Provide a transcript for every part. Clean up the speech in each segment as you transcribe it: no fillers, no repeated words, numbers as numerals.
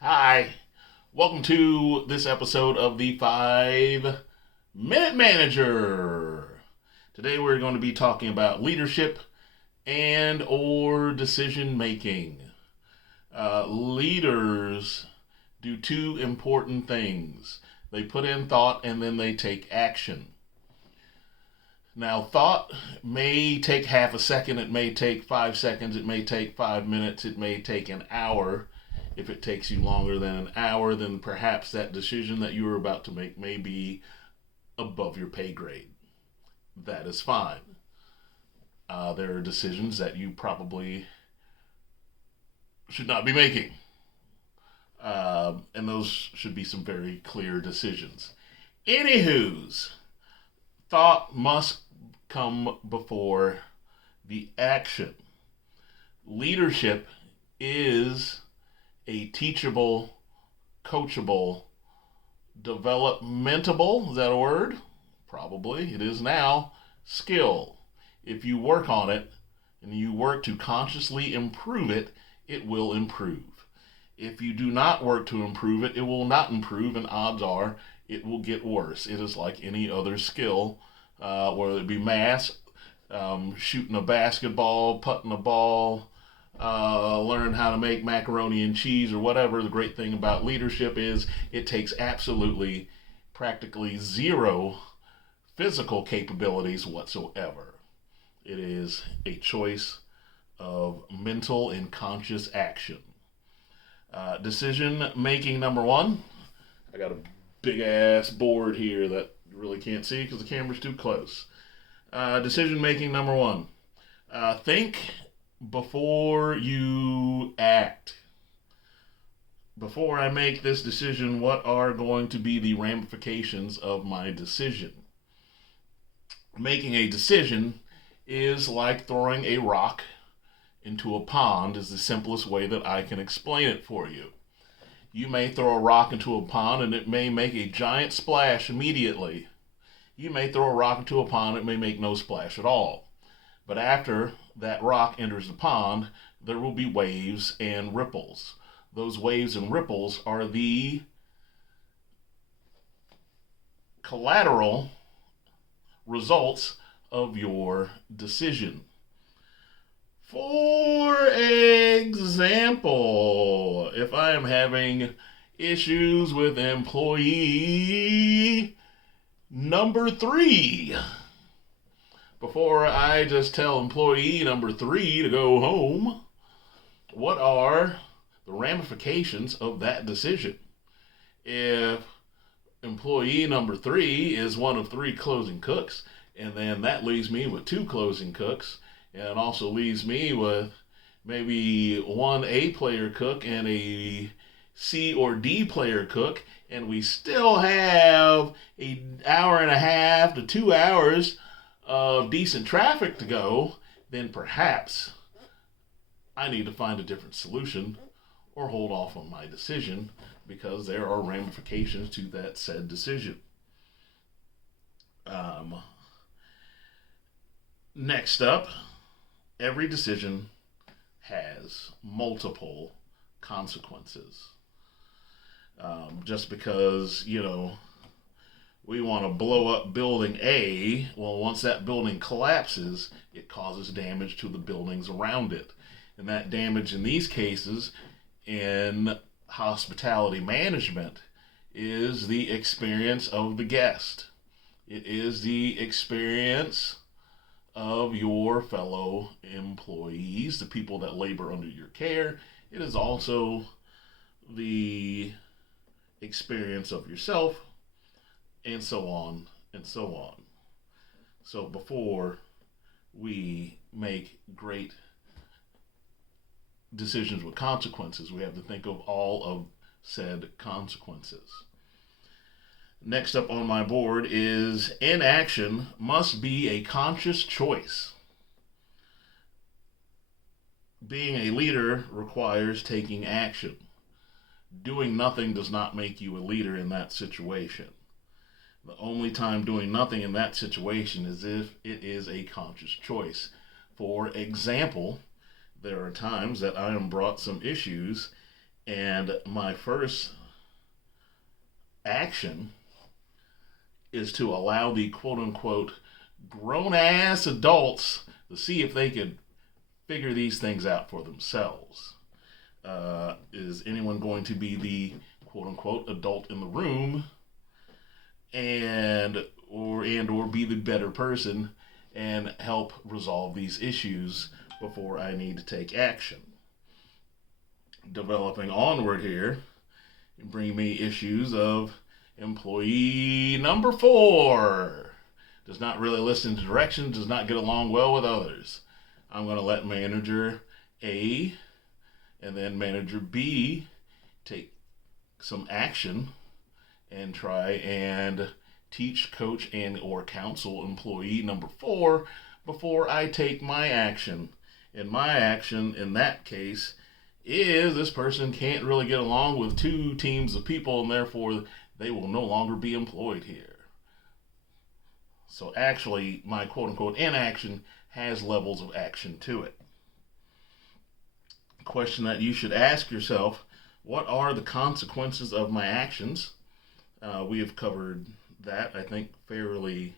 Hi, welcome to this episode of the 5 Minute Manager. Today we're going to be talking about leadership and or decision making. Leaders do two important things. They put in thought and then they take action. Now, thought may take half a second, it may take 5 seconds, it may take 5 minutes, it may take an hour. If it takes you longer than an hour, then perhaps that decision that you are about to make may be above your pay grade. That is fine. There are decisions that you probably should not be making. And those should be some very clear decisions. Anywho's, thought must come before the action. Leadership is a teachable, coachable, developmentable, is that a word? Probably. It is now. Skill. If you work on it and you work to consciously improve it, it will improve. If you do not work to improve it, it will not improve, and odds are it will get worse. It is like any other skill, whether it be math, shooting a basketball, putting a ball, learn how to make macaroni and cheese or whatever. The great thing about leadership is it takes absolutely practically zero physical capabilities whatsoever. It is a choice of mental and conscious action. Decision making number one. I got a big ass board here that you really can't see because the camera's too close. Decision making number one. Think before you act. Before I make this decision, what are going to be the ramifications of my decision? Making a decision is like throwing a rock into a pond, is the simplest way that I can explain it for you. You may throw a rock into a pond and it may make a giant splash immediately. You may throw a rock into a pond, it may make no splash at all. But after that rock enters the pond, there will be waves and ripples. Those waves and ripples are the collateral results of your decision. For example, if I am having issues with employee number 3, before I just tell employee number 3 to go home, what are the ramifications of that decision? If employee number 3 is one of 3 closing cooks, and then that leaves me with 2 closing cooks, and also leaves me with maybe one A player cook and a C or D player cook, and we still have an hour and a half to 2 hours of decent traffic to go, then perhaps I need to find a different solution or hold off on my decision because there are ramifications to that said decision. Next up, every decision has multiple consequences. Just because, we want to blow up building A, well, once that building collapses, it causes damage to the buildings around it. And that damage in these cases, in hospitality management, is the experience of the guest. It is the experience of your fellow employees, the people that labor under your care. It is also the experience of yourself, and so on and so on. So before we make great decisions with consequences, we have to think of all of said consequences. Next up on my board is inaction must be a conscious choice. Being a leader requires taking action. Doing nothing does not make you a leader in that situation. The only time doing nothing in that situation is if it is a conscious choice. For example, there are times that I am brought some issues And my first action is to allow the quote unquote grown ass adults to see if they could figure these things out for themselves. Is anyone going to be the quote unquote adult in the room and or be the better person and help resolve these issues before I need to take action? Developing onward here, bring me issues of employee number 4 does not really listen to directions, does not get along well with others. I'm going to let manager A and then manager B take some action and try and teach, coach, and or counsel employee number 4 before I take my action. And my action in that case is this person can't really get along with 2 teams of people, and therefore they will no longer be employed here. So actually, my quote-unquote inaction has levels of action to it. Question that you should ask yourself: what are the consequences of my actions? We have covered that, I think, fairly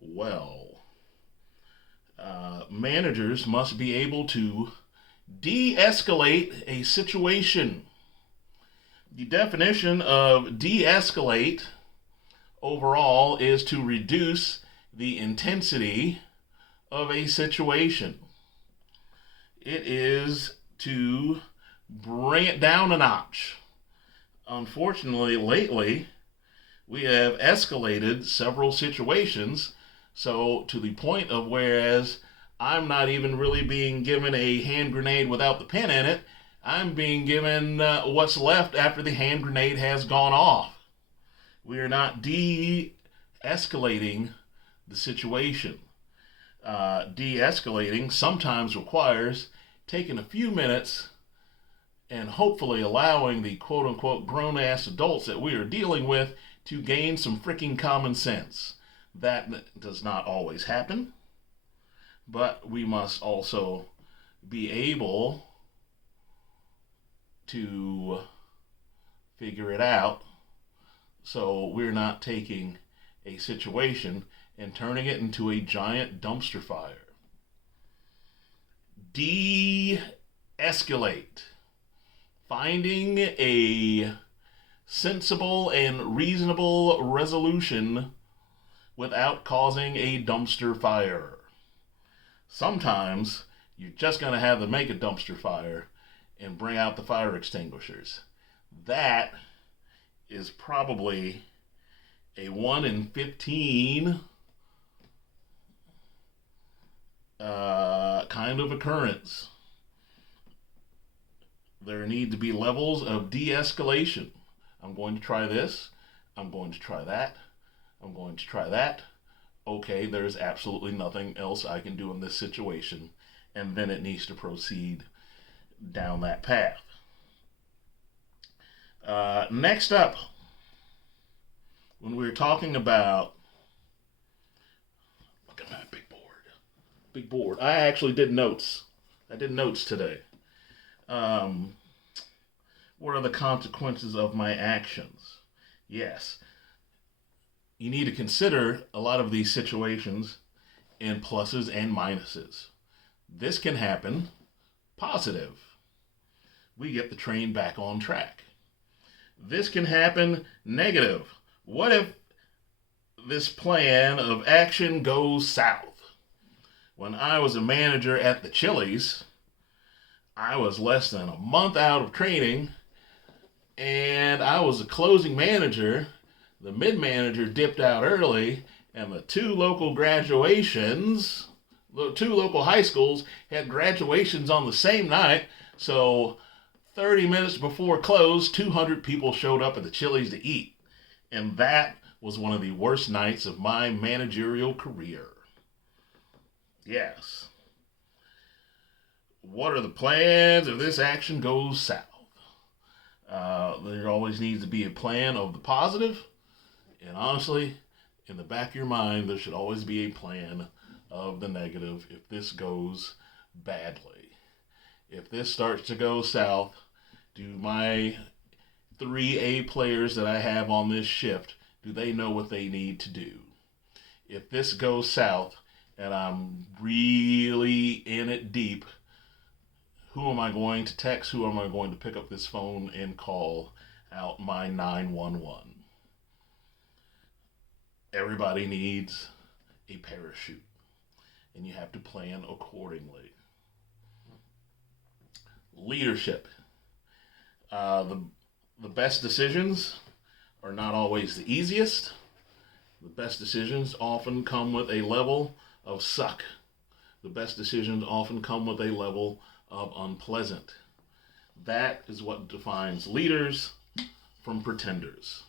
well. Managers must be able to de-escalate a situation. The definition of de-escalate overall is to reduce the intensity of a situation. It is to bring it down a notch. Unfortunately, lately, we have escalated several situations, so to the point of whereas I'm not even really being given a hand grenade without the pin in it, I'm being given what's left after the hand grenade has gone off. We are not de-escalating the situation. De-escalating sometimes requires taking a few minutes and hopefully allowing the quote-unquote grown-ass adults that we are dealing with to gain some freaking common sense. That does not always happen, but we must also be able to figure it out so we're not taking a situation and turning it into a giant dumpster fire. De-escalate. Finding a sensible and reasonable resolution without causing a dumpster fire. Sometimes you're just going to have to make a dumpster fire and bring out the fire extinguishers. That is probably a 1 in 15 kind of occurrence. There need to be levels of de-escalation. I'm going to try this. I'm going to try that. I'm going to try that. Okay, there's absolutely nothing else I can do in this situation. And then it needs to proceed down that path. Next up, when we're talking about, look at my big board. I actually did notes. I did notes today. What are the consequences of my actions? Yes, you need to consider a lot of these situations in pluses and minuses. This can happen positive. We get the train back on track. This can happen negative. What if this plan of action goes south? When I was a manager at the Chili's, I was less than a month out of training, and I was a closing manager. The mid-manager dipped out early, and the 2 local graduations, the 2 local high schools had graduations on the same night, so 30 minutes before close, 200 people showed up at the Chili's to eat. And that was one of the worst nights of my managerial career. Yes. What are the plans if this action goes south? There always needs to be a plan of the positive, and honestly, in the back of your mind, there should always be a plan of the negative if this goes badly. If this starts to go south, Do my 3A players that I have on this shift, do they know what they need to do? If this goes south and I'm really in it deep, who am I going to text? Who am I going to pick up this phone and call out my 911? Everybody needs a parachute, and you have to plan accordingly. Leadership. The best decisions are not always the easiest. The best decisions often come with a level of suck. The best decisions often come with a level of unpleasant. That is what defines leaders from pretenders.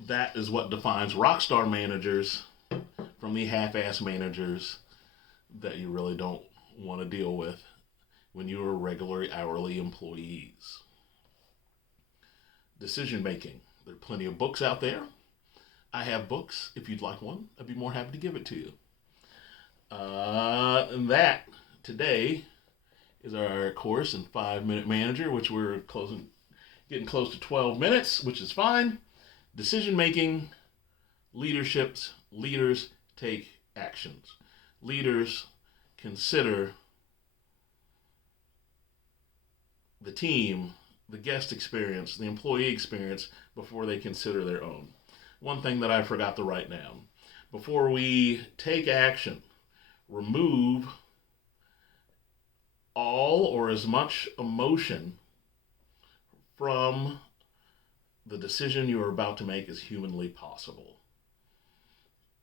That is what defines rockstar managers from the half-ass managers that you really don't want to deal with when you are regular hourly employees. Decision making. There are plenty of books out there. I have books. If you'd like one, I'd be more happy to give it to you. And that today is our course in 5-Minute Manager, which we're getting close to 12 minutes, which is fine. Decision making, leaders take actions. Leaders consider the team, the guest experience, the employee experience before they consider their own. One thing that I forgot to write down. Before we take action, remove all or as much emotion from the decision you are about to make as humanly possible.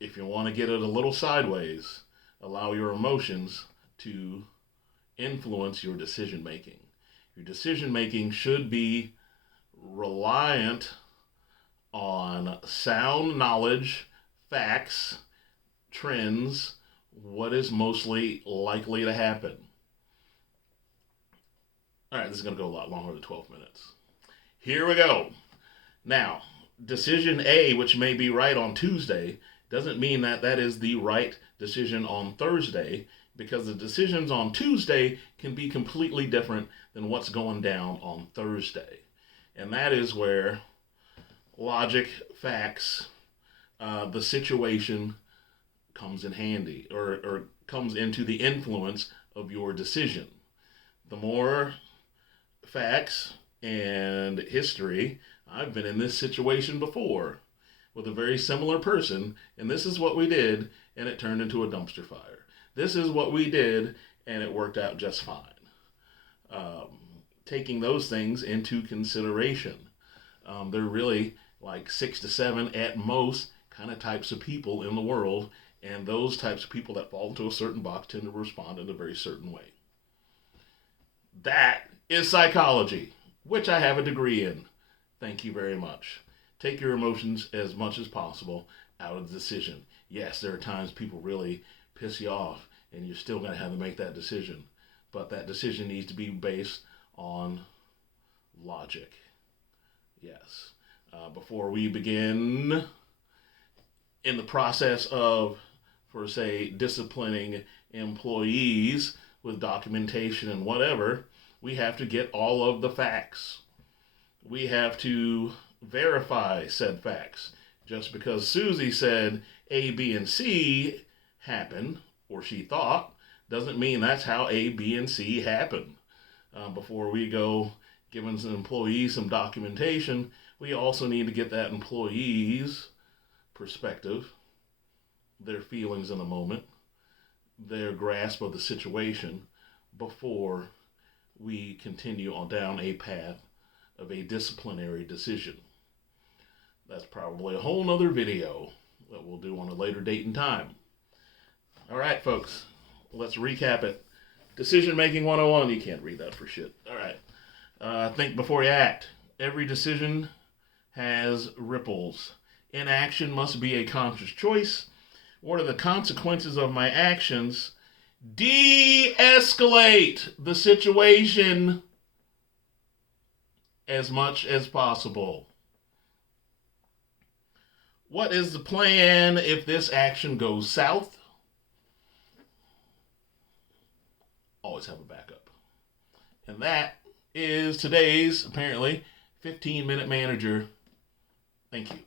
If you want to get it a little sideways, allow your emotions to influence your decision making. Your decision making should be reliant on sound knowledge, facts, trends, what is mostly likely to happen. All right, this is going to go a lot longer than 12 minutes. Here we go. Now, decision A, which may be right on Tuesday, doesn't mean that that is the right decision on Thursday, because the decisions on Tuesday can be completely different than what's going down on Thursday. And that is where logic, facts, the situation comes in handy, or comes into the influence of your decision. The more facts and history, I've been in this situation before with a very similar person, and this is what we did, and it turned into a dumpster fire. This is what we did, and it worked out just fine. Taking those things into consideration. There are really like 6 to 7 at most kind of types of people in the world, and those types of people that fall into a certain box tend to respond in a very certain way. That is psychology, which I have a degree in. Thank you very much. Take your emotions as much as possible out of the decision. Yes, there are times people really piss you off, and you're still going to have to make that decision. But that decision needs to be based on logic. Yes. Before we begin in the process of, for say, disciplining employees with documentation and whatever, we have to get all of the facts. We have to verify said facts. Just because Susie said A, B, and C happened, or she thought, doesn't mean that's how A, B, and C happen. Before we go giving an employee some documentation, we also need to get that employee's perspective, their feelings in the moment, their grasp of the situation, before we continue on down a path of a disciplinary decision. That's probably a whole nother video that we'll do on a later date and time. All right, folks, let's recap it. Decision Making 101. You can't read that for shit. All right. Think before you act. Every decision has ripples. Inaction must be a conscious choice. What are the consequences of my actions? De-escalate the situation as much as possible. What is the plan if this action goes south? Always have a backup. And that is today's, apparently, 15-minute manager. Thank you.